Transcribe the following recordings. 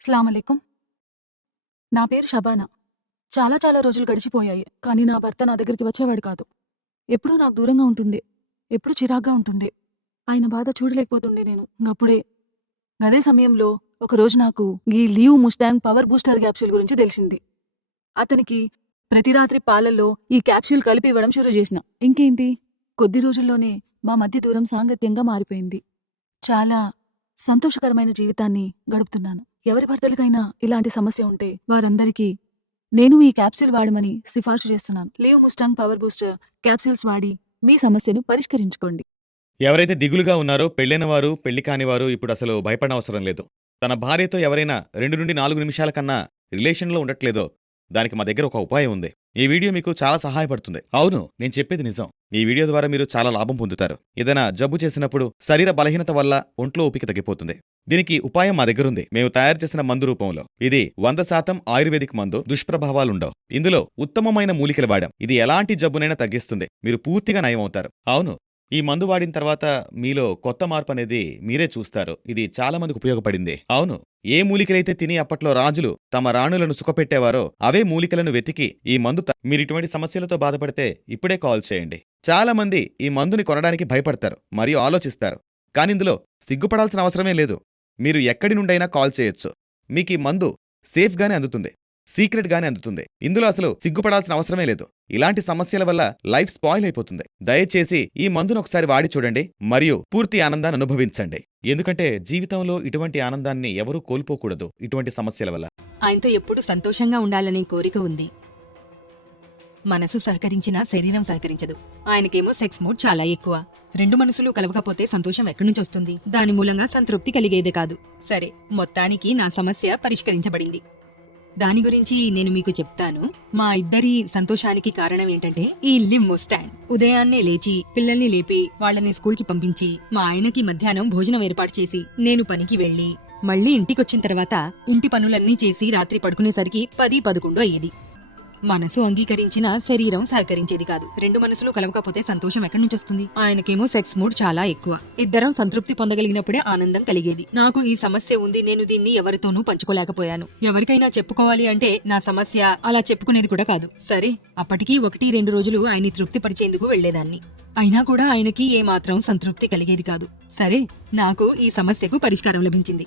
అస్సలామలైకుం. నా పేరు షబానా. చాలా రోజులు గడిచిపోయాయి. కానీ నా భర్త నా దగ్గరికి వచ్చేవాడు కాదు. ఎప్పుడూ నాకు దూరంగా ఉంటుండే. ఎప్పుడూ చిరాగ్గా ఉంటుండే. ఆయన బాధ చూడలేకపోతుండే నేను. అప్పుడే అదే సమయంలో ఒకరోజు నాకు ఈ leave Mustang power booster capsule గురించి తెలిసింది. అతనికి ప్రతి రాత్రి పాలల్లో ఈ క్యాప్సూల్ కలిపి ఇవ్వడం షురూ చేసిన. ఇంకేంటి, కొద్ది రోజుల్లోనే మా మధ్య దూరం సాంగత్యంగా మారిపోయింది. చాలా సంతోషకరమైన జీవితాన్ని గడుపుతున్నాను. ఎవరి భర్తలకైనా ఇలాంటి సమస్య ఉంటే వారందరికీ నేను ఈ క్యాప్సూల్ వాడమని సిఫార్సు చేస్తున్నాను. Leave Mustang power booster capsules వాడి మీ సమస్యను పరిష్కరించుకోండి. ఎవరైతే దిగులుగా ఉన్నారో పెళ్ళైన వారు, పెళ్లి కానివారు ఇప్పుడసలు భయపడనవసరం లేదు. తన భార్యతో ఎవరైనా 2-4 నిమిషాల కన్నా రిలేషన్‌లో ఉండట్లేదో, దానికి మా దగ్గర ఒక ఉపాయం ఉంది. ఈ వీడియో మీకు చాలా సహాయపడుతుంది. అవును, నేను చెప్పేది నిజం. ఈ వీడియో ద్వారా మీరు చాలా లాభం పొందుతారు. ఏదైనా జబ్బు చేసినప్పుడు శరీర బలహీనత వల్ల ఒంట్లో ఓపిక తగ్గిపోతుంది. దీనికి ఉపాయం మా దగ్గరుంది. మేము తయారు చేసిన మందు రూపంలో. ఇది 100% ఆయుర్వేదిక్ మందు. దుష్ప్రభావాలుండవు. ఇందులో ఉత్తమమైన మూలికలు వాడాం. ఇది ఎలాంటి జబ్బునైనా తగ్గిస్తుంది. మీరు పూర్తిగా నయమవుతారు. అవును, ఈ మందు వాడిన తర్వాత మీలో కొత్త మార్పనేది మీరే చూస్తారు. ఇది చాలా మందికి ఉపయోగపడింది. అవును, ఏ మూలికలైతే తిని అప్పట్లో రాజులు తమ రాణులను సుఖపెట్టేవారో అవే మూలికలను వెతికి ఈ మందు మీరిటువంటి సమస్యలతో బాధపడితే ఇప్పుడే కాల్ చేయండి. చాలా మంది ఈ మందుని కొనడానికి భయపడతారు మరియు ఆలోచిస్తారు. కానిందులో సిగ్గుపడాల్సిన అవసరమే లేదు. మీరు ఎక్కడి నుండైనా కాల్ చేయొచ్చు. మీకీ మందు సేఫ్గానే అందుతుంది. సీక్రెట్గానే అందుతుంది. ఇందులో అసలు సిగ్గుపడాల్సిన అవసరమే లేదు. ఇలాంటి సమస్యల వల్ల లైఫ్ స్పాయిల్ అయిపోతుంది. దయచేసి ఈ మందును ఒకసారి వాడి చూడండి మరియు పూర్తి ఆనందాన్ని అనుభవించండి. ఎందుకంటే జీవితంలో ఇటువంటి ఆనందాన్ని ఎవరూ కోల్పోకూడదు ఇటువంటి సమస్యల వల్ల. ఆయనతో ఎప్పుడు సంతోషంగా ఉండాలనే కోరిక ఉంది. మనసు సహకరించినా శరీరం సహకరించదు. ఆయనకేమో సెక్స్ మూడ్ చాలా ఎక్కువ. రెండు మనసులు కలవకపోతే సంతోషం ఎక్కడి నుంచి వస్తుంది? దాని మూలంగా సంతృప్తి కలిగేదే కాదు. సరే, మొత్తానికి నా సమస్య పరిష్కరించబడింది. దాని గురించి నేను మీకు చెప్తాను. మా ఇద్దరి సంతోషానికి కారణం ఏంటంటే ఈ లివ్ ముస్టాంగ్. ఉదయాన్నే లేచి పిల్లల్ని లేపి వాళ్ళని స్కూల్కి పంపించి మా ఆయనకి మధ్యాహ్నం భోజనం ఏర్పాటు చేసి నేను పనికి వెళ్లి మళ్లీ ఇంటికొచ్చిన తర్వాత ఇంటి పనులన్నీ చేసి రాత్రి పడుకునేసరికి 10-11 అయ్యేది. మనసు అంగీకరించినా శరీరం సహకరించేది కాదు. రెండు మనసులు కలవకపోతే సంతోషం ఎక్కడి నుంచి వస్తుంది? ఆయనకేమో సెక్స్ మూడ్ చాలా ఎక్కువ. ఇద్దరం సంతృప్తి పొందగలిగినప్పుడే ఆనందం కలిగేది. నాకు ఈ సమస్య ఉంది. నేను దీన్ని ఎవరితోనూ పంచుకోలేకపోయాను. ఎవరికైనా చెప్పుకోవాలి అంటే నా సమస్య అలా చెప్పుకునేది కూడా కాదు. సరే, అప్పటికి 1-2 రోజులు ఆయన్ని తృప్తిపరిచేందుకు వెళ్లేదాన్ని. అయినా కూడా ఆయనకి ఏమాత్రం సంతృప్తి కలిగేది కాదు. సరే, నాకు ఈ సమస్యకు పరిష్కారం లభించింది.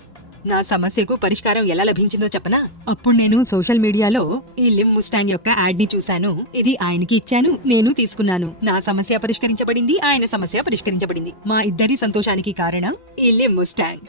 నా సమస్యకు పరిష్కారం ఎలా లభించిందో చెప్పనా? అప్పుడు నేను సోషల్ మీడియాలో ఈ లివ్ ముస్టాంగ్ యొక్క యాడ్ ని చూశాను. ఇది ఆయనకి ఇచ్చాను, నేను తీసుకున్నాను. నా సమస్య పరిష్కరించబడింది, ఆయన సమస్య పరిష్కరించబడింది. మా ఇద్దరి సంతోషానికి కారణం ఈ లివ్ ముస్టాంగ్.